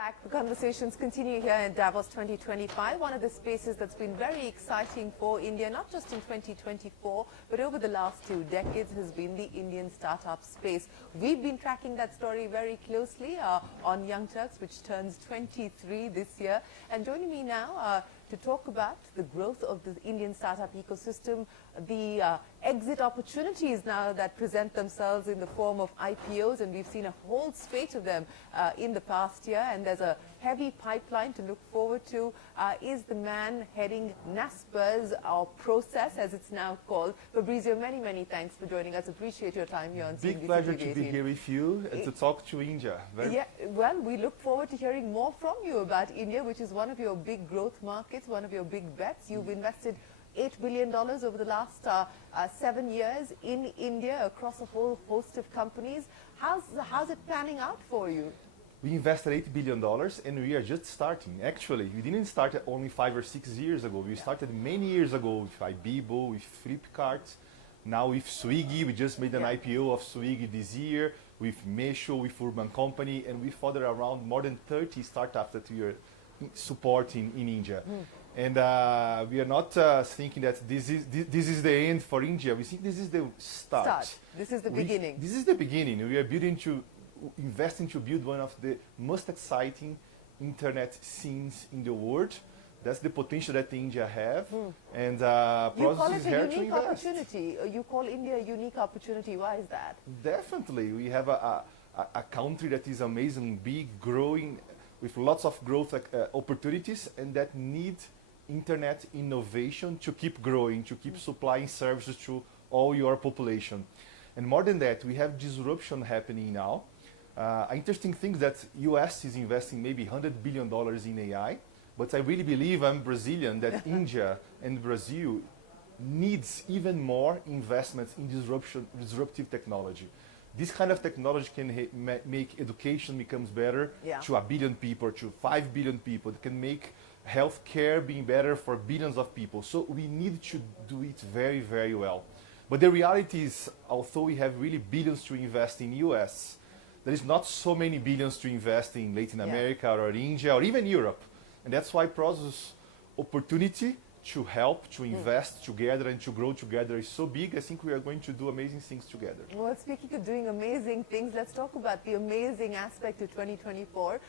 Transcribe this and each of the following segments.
Back. The conversations continue here in Davos 2025, one of the spaces that's been very exciting for India, not just in 2024, but over the last 2 decades has been the Indian startup space. We've been tracking that story very closely on Young Turks, which turns 23 this year. And joining me now to talk about the growth of the Indian startup ecosystem, the exit opportunities now that present themselves in the form of IPOs, and we've seen a whole spate of them in the past year, and there's a heavy pipeline to look forward to, is the man heading Naspers, or Prosus as it's now called. Fabricio, many thanks for joining us. Appreciate your time here on CNBC-TV18. Big pleasure to be here with you and to talk to India. Yeah, well, we look forward to hearing more from you about India, which is one of your big growth markets, one of your big bets. You've invested $8 billion over the last 7 years in India across a whole host of companies. How's it panning out for you? We invested $8 billion and we are just starting. Actually, we didn't start only 5 or 6 years ago. We started many years ago with Ibibo, with Flipkart, now with Swiggy. We just made an IPO of Swiggy this year, with Meesho, with Urban Company, and we further around more than 30 startups that we are supporting in India. And we are not thinking that this is the end for India. We think this is the start. This is the beginning. This is the beginning. We are investing to build one of the most exciting internet scenes in the world. That's the potential that India have. And you call is it here a unique to invest. opportunity. You call India a unique opportunity. Why is that? Definitely. We have a country that is amazing, big, growing, with lots of growth opportunities, and that need internet innovation to keep growing, to keep supplying services to all your population. And more than that, we have disruption happening now. Interesting thing that US is investing maybe $100 billion in AI, but I really believe, I'm Brazilian, that India and Brazil needs even more investments in disruptive technology. This kind of technology can make education becomes better to 1 billion people, to 5 billion people. It can make healthcare being better for billions of people. So we need to do it very well. But the reality is, although we have really billions to invest in US, there is not so many billions to invest in Latin America or India or even Europe. And that's why Prosus' opportunity to help, to invest together and to grow together is so big. I think we are going to do amazing things together. Well, speaking of doing amazing things, let's talk about the amazing aspect of 2024,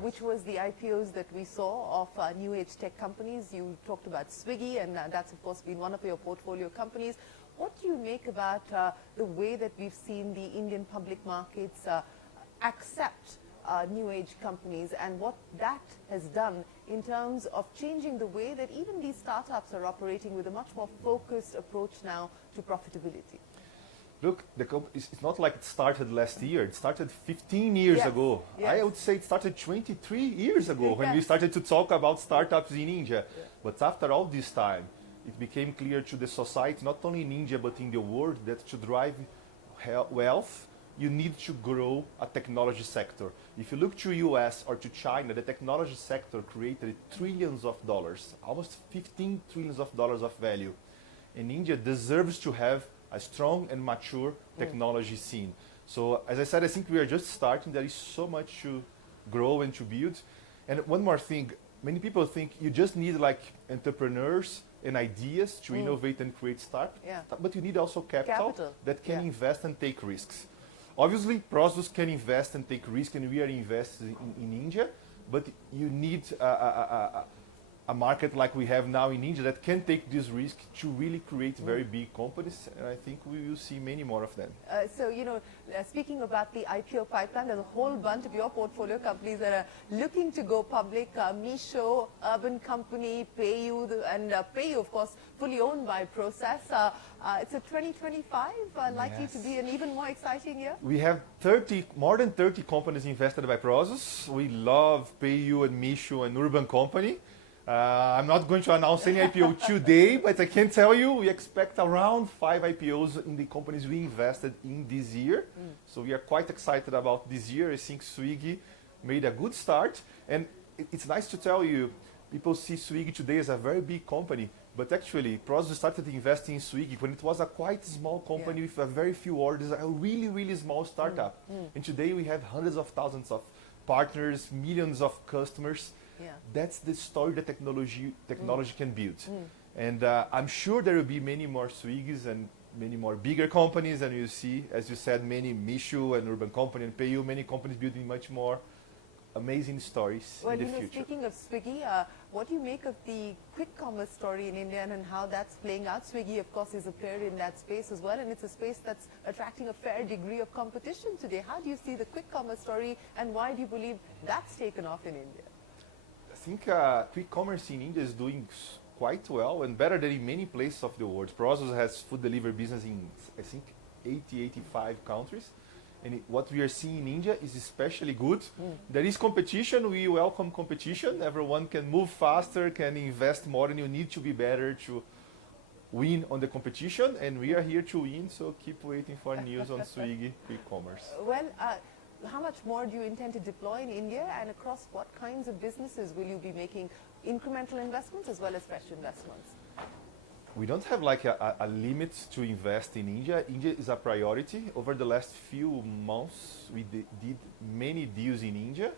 which was the IPOs that we saw of new age tech companies. You talked about Swiggy, and that's of course been one of your portfolio companies. What do you make about the way that we've seen the Indian public markets accept new age companies, and what that has done in terms of changing the way that even these startups are operating with a much more focused approach now to profitability? Look, it's not like it started last year. It started 15 years ago. I would say it started 23 years ago when we started to talk about startups in India. But after all this time, it became clear to the society, not only in India but in the world, that to drive wealth, you need to grow a technology sector. If you look to US or to China, the technology sector created trillions of dollars, almost 15 trillions of dollars of value. And India deserves to have a strong and mature technology scene. So as I said, I think we are just starting. There is so much to grow and to build. And one more thing, many people think you just need like entrepreneurs and ideas to innovate and create startups, but you need also capital that can invest and take risks. Obviously, Prosus can invest and take risk, and we are investing in India, but you need a market like we have now in India that can take this risk to really create very big companies, and I think we will see many more of them. So, you know, speaking about the IPO pipeline, there's a whole bunch of your portfolio companies that are looking to go public. Meesho, Urban Company, PayU, and PayU, of course, fully owned by Prosus. It's a 2025 likely to be an even more exciting year? We have more than 30 companies invested by Prosus. We love PayU and Meesho and Urban Company. I'm not going to announce any IPO today, but I can tell you we expect around 5 IPOs in the companies we invested in this year. So we are quite excited about this year. I think Swiggy made a good start. And it's nice to tell you, people see Swiggy today as a very big company, but actually Prosus started investing in Swiggy when it was a quite small company with a very few orders, a really small startup. And today we have hundreds of thousands of partners, millions of customers. Yeah. That's the story that technology can build. And I'm sure there will be many more Swiggies and many more bigger companies, and you see, as you said, many Mishu and Urban Company and PayU, many companies building much more amazing stories well, in the you know, future. speaking of Swiggy, what do you make of the quick commerce story in India and how that's playing out? Swiggy, of course, is a player in that space as well, and it's a space that's attracting a fair degree of competition today. How do you see the quick commerce story, and why do you believe that's taken off in India? I think quick commerce in India is doing quite well and better than in many places of the world. Prosus has food delivery business in, I think, 85 countries. And what we are seeing in India is especially good. There is competition. We welcome competition. Everyone can move faster, can invest more, and you need to be better to win on the competition. And we are here to win, so keep waiting for news on Swiggy quick commerce. Well, how much more do you intend to deploy in India, and across what kinds of businesses will you be making incremental investments as well as fresh investments? We don't have like a limit to invest in India. India is a priority. Over the last few months, we did many deals in India.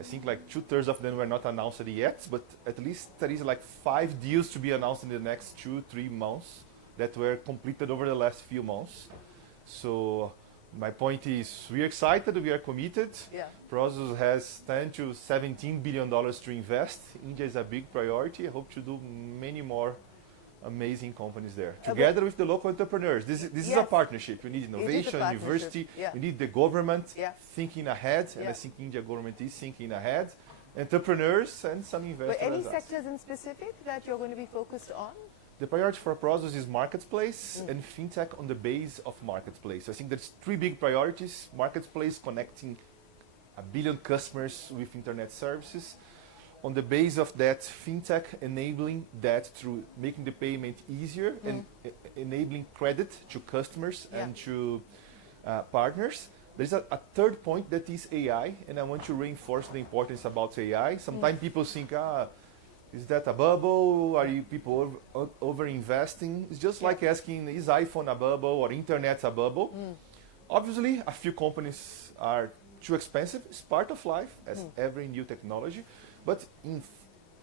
I think like 2/3 of them were not announced yet, but at least there is like 5 deals to be announced in the next 2-3 months that were completed over the last few months. So my point is, we are excited, we are committed. Yeah. Prosus has $10 to $17 billion to invest. India is a big priority. I hope to do many more amazing companies there, together with the local entrepreneurs. This is a partnership. We need innovation, university, we need the government thinking ahead, and I think India government is thinking ahead. Entrepreneurs and some investors. But any sectors in specific that you're going to be focused on? The priority for Prosus is marketplace and fintech on the base of marketplace. I think there's 3 big priorities: marketplace, connecting 1 billion customers with internet services. On the base of that, fintech, enabling that through making the payment easier and enabling credit to customers and to partners. There's a 3rd point that is AI, and I want to reinforce the importance about AI. Sometimes people think, is that a bubble? Are you people over investing? It's just like asking, is iPhone a bubble or internet a bubble? Obviously, a few companies are too expensive. It's part of life, as every new technology. But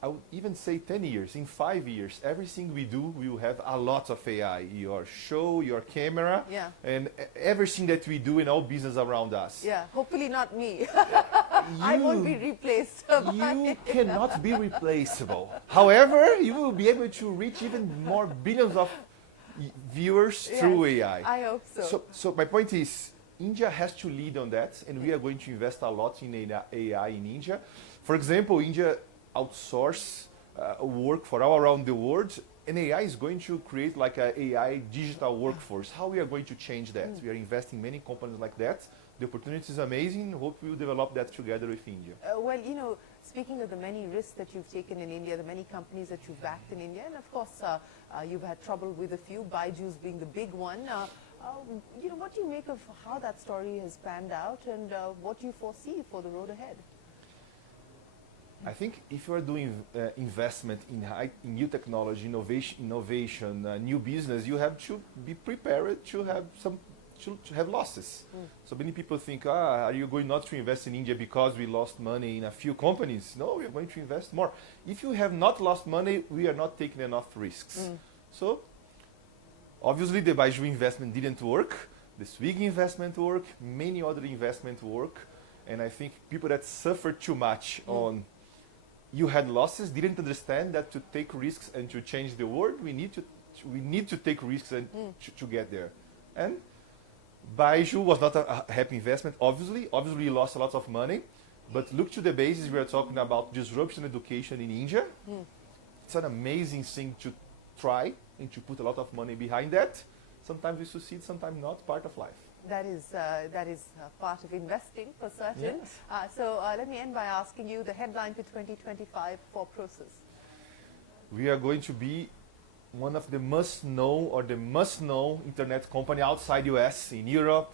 I would even say 10 years, in 5 years, everything we do will have a lot of AI. Your show, your camera, and everything that we do in all business around us. Yeah, hopefully not me. I won't be replaced. You cannot be replaceable. However, you will be able to reach even more billions of viewers through AI. I hope so. So my point is, India has to lead on that, and we are going to invest a lot in AI in India. For example, India outsource work for all around the world, and AI is going to create like an AI digital workforce. How we are going to change that? We are investing in many companies like that. The opportunity is amazing. Hope we will develop that together with India. Well, you know, speaking of the many risks that you've taken in India, the many companies that you've backed in India, and of course, you've had trouble with a few, Baiju's being the big one. You know, what do you make of how that story has panned out, and what do you foresee for the road ahead? I think if you are doing investment in new technology, innovation, new business, you have to be prepared to have losses. So many people think, are you going not to invest in India because we lost money in a few companies? No, we are going to invest more. If you have not lost money, we are not taking enough risks. So obviously the Baiju investment didn't work, the Swiggy investment worked, many other investments work, and I think people that suffered too much on you had losses didn't understand that to take risks and to change the world, we need to take risks and to get there. And Baiju was not a happy investment, obviously. Obviously, we lost a lot of money. But look to the basis, we are talking about disruption education in India. It's an amazing thing to try and to put a lot of money behind that. Sometimes we succeed, sometimes not, part of life. That is part of investing, for certain. Yes. So let me end by asking you the headline for 2025 for Prosus. We are going to be one of the must-know internet company outside US, in Europe,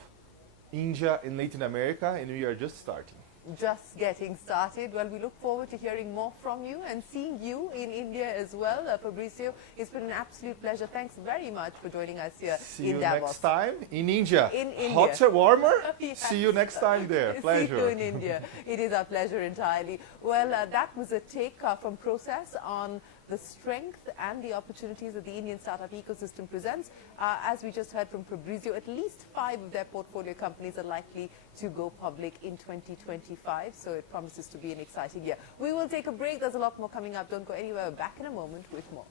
India, and Latin America, and we are just starting. just getting started. Well, we look forward to hearing more from you and seeing you in India as well. Fabricio, it's been an absolute pleasure. Thanks very much for joining us here See in you Davos. next time in India. In India. Hotter, warmer? Yes. See you next time there. Pleasure. See you in India. It is our pleasure entirely. Well, that was a take from Prosus on the strength and the opportunities that the Indian startup ecosystem presents. As we just heard from Fabricio, at least 5 of their portfolio companies are likely to go public in 2025, so it promises to be an exciting year. We will take a break. There's a lot more coming up. Don't go anywhere. We're back in a moment with more.